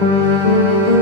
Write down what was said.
Música